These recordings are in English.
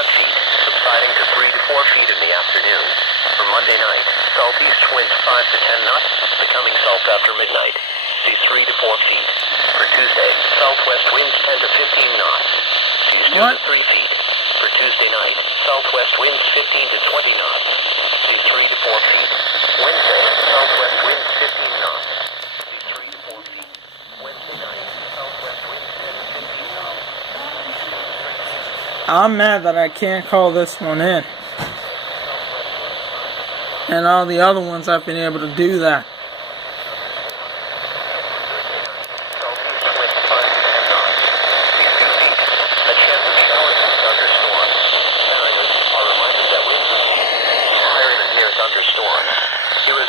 5 feet, subsiding to 3 to 4 feet in the afternoon. For Monday night, southeast winds 5 to 10 knots, becoming south after midnight. Seas 3 to 4 feet. For Tuesday, southwest winds 10 to 15 knots. Seas 2 to 3 feet. For Tuesday night, southwest winds 15 to 20 knots. Seas 3 to 4 feet. Wednesday, southwest winds 15 knots. Seas 3 to 4 feet. Wednesday night, southwest winds 10 to 15 knots. I'm mad that I can't call this one in. And all the other ones I've been able to do that.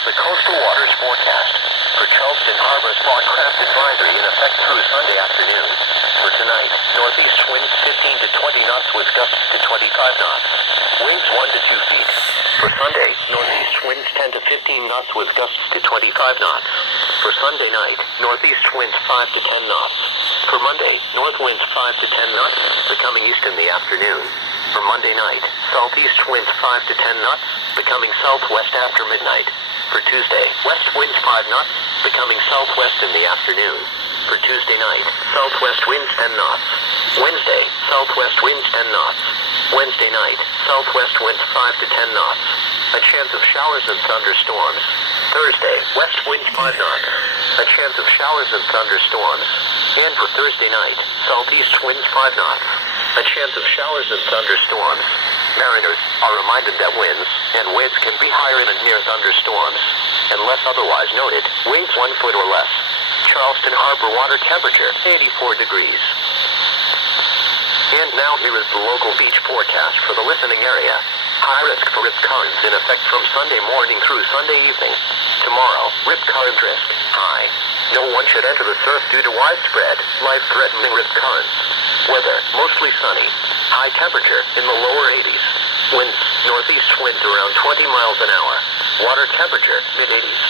The coastal waters forecast. For Charleston Harbor's fog craft advisory in effect through Sunday afternoon. For tonight, northeast winds 15 to 20 knots with gusts to 25 knots. Winds 1 to 2 feet. For Sunday, northeast winds 10 to 15 knots with gusts to 25 knots. For Sunday night, northeast winds 5 to 10 knots. For Monday, north winds 5 to 10 knots, becoming east in the afternoon. For Monday night, southeast winds 5 to 10 knots, becoming southwest after midnight. For Tuesday, west winds 5 knots, becoming southwest in the afternoon. For Tuesday night, southwest winds 10 knots. Wednesday, southwest winds 10 knots. Wednesday night, southwest winds 5 to 10 knots. A chance of showers and thunderstorms. Thursday, west winds 5 knots. A chance of showers and thunderstorms. And for Thursday night, southeast winds 5 knots. A chance of showers and thunderstorms. Mariners are reminded that winds and waves can be higher in and near thunderstorms. Unless otherwise noted, waves 1 foot or less. Charleston Harbor water temperature 84 degrees. And now here is the local beach forecast for the listening area. High risk for rip currents in effect from Sunday morning through Sunday evening. Tomorrow, rip current risk high. No one should enter the surf due to widespread, life-threatening rip currents. Weather, mostly sunny. High temperature in the lower 80s. Winds, northeast winds around 20 miles an hour. Water temperature, mid-80s.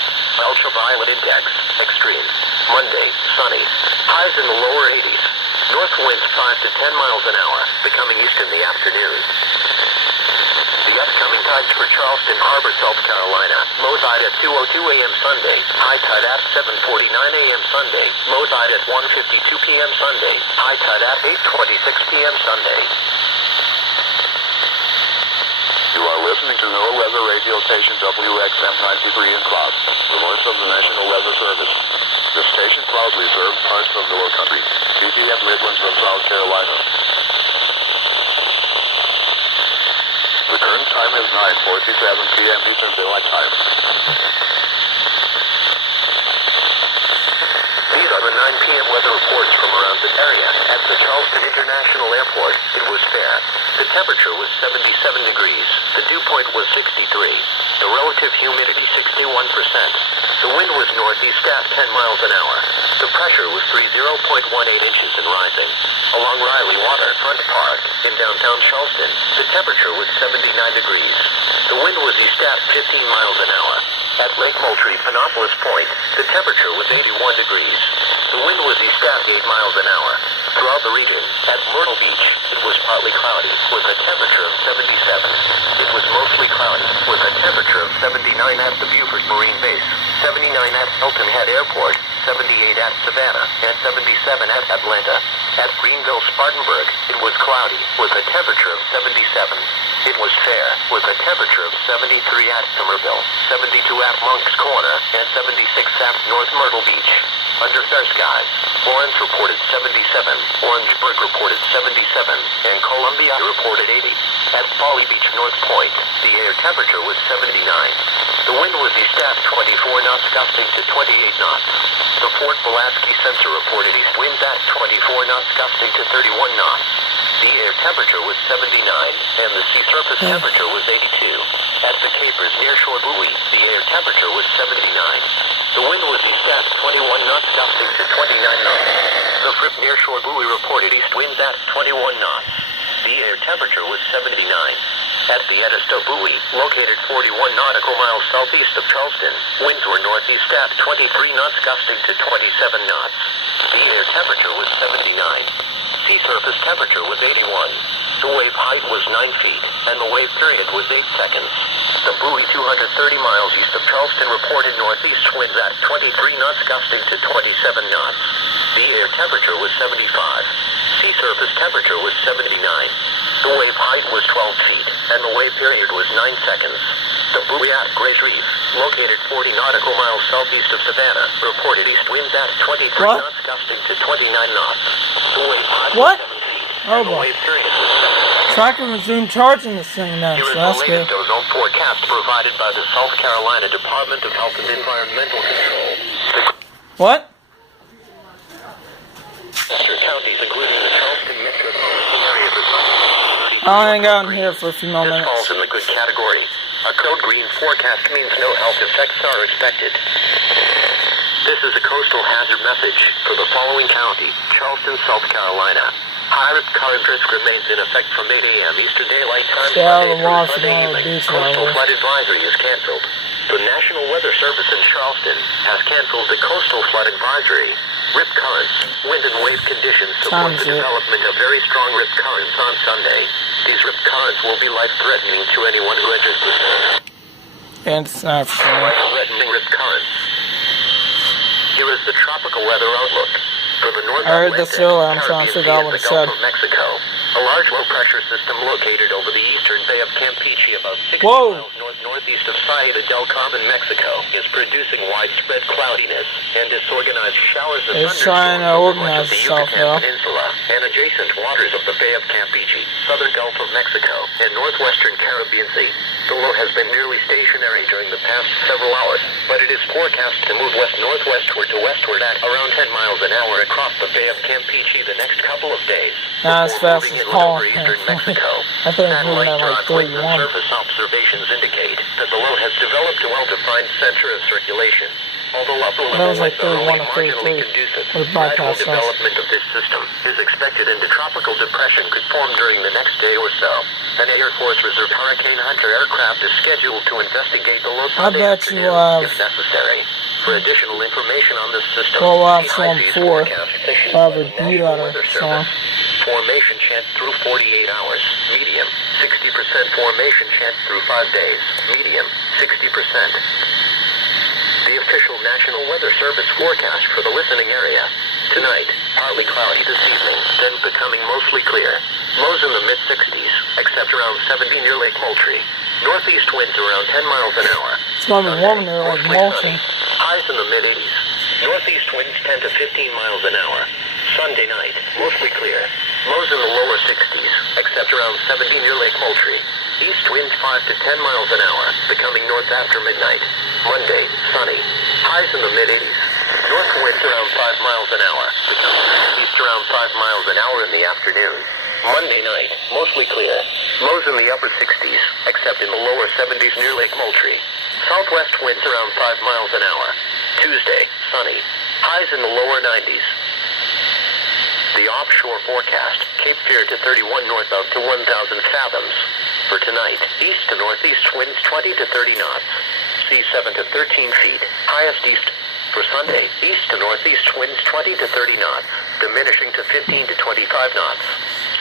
Ultraviolet index, extreme. Monday, sunny. Highs in the lower 80s. North winds 5 to 10 miles an hour, becoming east in the afternoon. The upcoming tides for Charleston Harbor, South Carolina. Low tide at 2:02 a.m. Sunday. High tide at 7:49 a.m. Sunday. Low tide at 1:52 p.m. Sunday. High tide at 8:26 p.m. Sunday. You are listening to NOAA Weather Radio Station WXM93 in Cloud, the voice of the National Weather Service. The station proudly serves parts of the low country, UP and Midlands of South Carolina. The current time is 9:47 p.m. Eastern Daylight Time. These are the 9 p.m. weather reports from around the area. At the Charleston International Airport, it was fair. The temperature was 77 degrees. The dew point was 63. The relative humidity 61%. The wind was northeast at 10 miles an hour. The pressure was 30.18 inches and rising. Along Riley Waterfront Park in downtown Charleston, the temperature was 79 degrees. The wind was east at 15 miles an hour. At Lake Moultrie, Panopolis Point, the temperature was 81 degrees. The wind was east at 8 miles an hour. Throughout the region, at Myrtle Beach, it was partly cloudy, with a temperature of 77. It was mostly cloudy, with a temperature of 79 at the Beaufort Marine Base, 79 at Hilton Head Airport, 78 at Savannah, and 77 at Atlanta. At Greenville, Spartanburg, it was cloudy, with a temperature of 77. It was fair, with a temperature of 73 at Somerville, 72 at Monk's Corner, and 76 at North Myrtle Beach. Under fair skies, Florence reported 77, Orangeburg reported 77, and Columbia reported 80. At Folly Beach, North Point, the air temperature was 79. The wind was east at 24 knots, gusting to 28 knots. The Fort Pulaski sensor reported east winds at 24 knots, gusting to 31 knots. The air temperature was 79, and the sea surface temperature was 82. At the Capers near Shore Buoy, the air temperature was 79. The wind was east at 21 knots, gusting to 29 knots. The Fripp near Shore Buoy reported east winds at 21 knots. The air temperature was 79. At the Edisto buoy, located 41 nautical miles southeast of Charleston, winds were northeast at 23 knots gusting to 27 knots. The air temperature was 79. Sea surface temperature was 81. The wave height was 9 feet, and the wave period was 8 seconds. The buoy 230 miles east of Charleston reported northeast winds at 23 knots gusting to 27 knots. The air temperature was 75. Sea surface temperature was 79. The wave height was 12 feet, and the wave period was 9 seconds. The buoy at Grace Reef, located 40 nautical miles southeast of Savannah, reported east winds at 23 knots gusting to 29 knots. The wave height was 7 feet, and the wave period was 7 seconds. So I can resume charging this thing now, Here so is that's the good. latest ozone forecast provided by the South Carolina Department of Health and Environmental Control. What? The counties, including the Charleston metropolitan area, I ain't gotten here for a few more this minutes. falls in the good category. A code green forecast means no health effects are expected. This is a coastal hazard message for the following county, Charleston, South Carolina. High risk current risk remains in effect from 8 a.m. Eastern Daylight Time Sunday through Sunday evening. Coastal flood advisory is canceled. The National Weather Service in Charleston has canceled the coastal flood advisory. Rip currents, wind and wave conditions support the development of very strong rip currents on Sunday. These rip currents will be life-threatening to anyone who enters the zone. And it's not for me. Life-threatening rip currents. Here is the tropical weather outlook. For the North I heard this earlier, I'm trying to figure out what it said. Gulf of Mexico. A large low-pressure system located over the eastern Bay of Campeche, about 60 Whoa. miles northeast of Ciudad del Carmen, Mexico, is producing widespread cloudiness and disorganized showers of It's trying to thunderstorms over much organize of the itself, Yucatan though. Peninsula and adjacent waters of the Bay of Campeche, southern Gulf of Mexico, and northwestern Caribbean Sea. The low has been nearly stationary during the past several hours, but it is forecast to move west-northwestward to westward at around 10 miles an hour across the Bay of Campeche the next couple of days. Not as fast as Paul. Over eastern Mexico. I think it's moving at like Wind and 31. surface observations indicate that the low has developed a well-defined center of circulation. Although upper That was level like winds are only 31 or marginally 33 conducive, with gradual bypass us. development of this system is expected, and a tropical depression could form during the next day or so. An Air Force Reserve Hurricane Hunter aircraft is scheduled to investigate the low I Sunday bet you afternoon if necessary. For additional information on this system, Well, I've see shown high seas before. forecast issued I have by a the beat National out of Weather song. Service. Formation chance through 48 hours. Medium, 60% formation chance through 5 days. Medium, 60%. The official National Weather Service forecast for the listening area. Tonight, partly cloudy this evening, then becoming mostly clear. Lows in the mid-60s, except around 70 near Lake Moultrie. Northeast winds around 10 miles an hour. It's going to be warm there like Mostly Moultrie. sunny. Highs in the mid-80s. Northeast winds 10 to 15 miles an hour. Sunday night, mostly clear. Lows in the lower 60s, except around 70 near Lake Moultrie. East winds 5 to 10 miles an hour, becoming north after midnight. Monday, sunny. Highs in the mid-80s. North winds around 5 miles an hour, becoming east around 5 miles an hour in the afternoon. Monday night, mostly clear. Lows in the upper 60s, except in the lower 70s near Lake Moultrie. Southwest winds around 5 miles an hour. Tuesday, sunny. Highs in the lower 90s. The offshore forecast, Cape Fear to 31 northbound to 1,000 fathoms. For tonight, east to northeast winds 20 to 30 knots. Sea 7 to 13 feet. Highest east. For Sunday, east to northeast winds 20 to 30 knots, diminishing to 15 to 25 knots.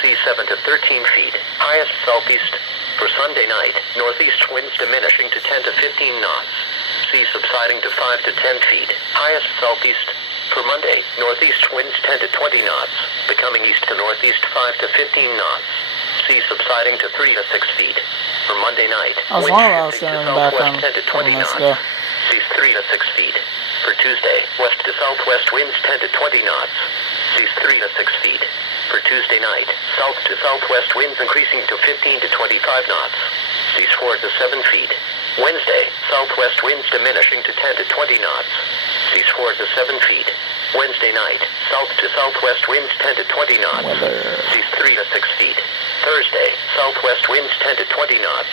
Sea 7 to 13 feet. Highest southeast. For Sunday night, northeast winds diminishing to 10 to 15 knots. Sea subsiding to 5 to 10 feet. Highest southeast. For Monday, northeast winds 10 to 20 knots, becoming east to northeast 5 to 15 knots. Sea subsiding to 3 to 6 feet. For Monday night, I was winds wrong about shifting to saying in the background southwest 10 to 20 let's knots. go. Seas 3 to 6 feet. For Tuesday, west to southwest winds 10 to 20 knots. Seas 3 to 6 feet. For Tuesday night, south to southwest winds increasing to 15 to 25 knots. Seas 4 to 7 feet. Wednesday, southwest winds diminishing to 10 to 20 knots. Seas 4 to 7 feet. Wednesday night, south to southwest winds 10 to 20 knots. Seas 3 to 6 feet. Thursday, southwest winds 10 to 20 knots.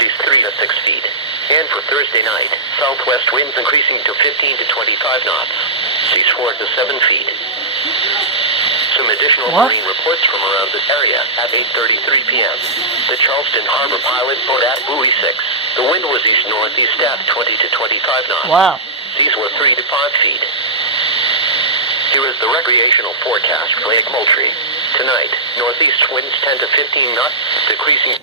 Seas 3 to 6 feet. And for Thursday night, southwest winds increasing to 15 to 25 knots. Seas 4 to 7 feet. Some additional What? marine reports from around this area at 8:33 p.m. The Charleston Harbor pilot put at buoy 6. The wind was east-northeast at 20 to 25 knots. Wow. Seas were 3 to 5 feet. Here is the recreational forecast for Lake Moultrie. Tonight, northeast winds 10 to 15 knots, decreasing...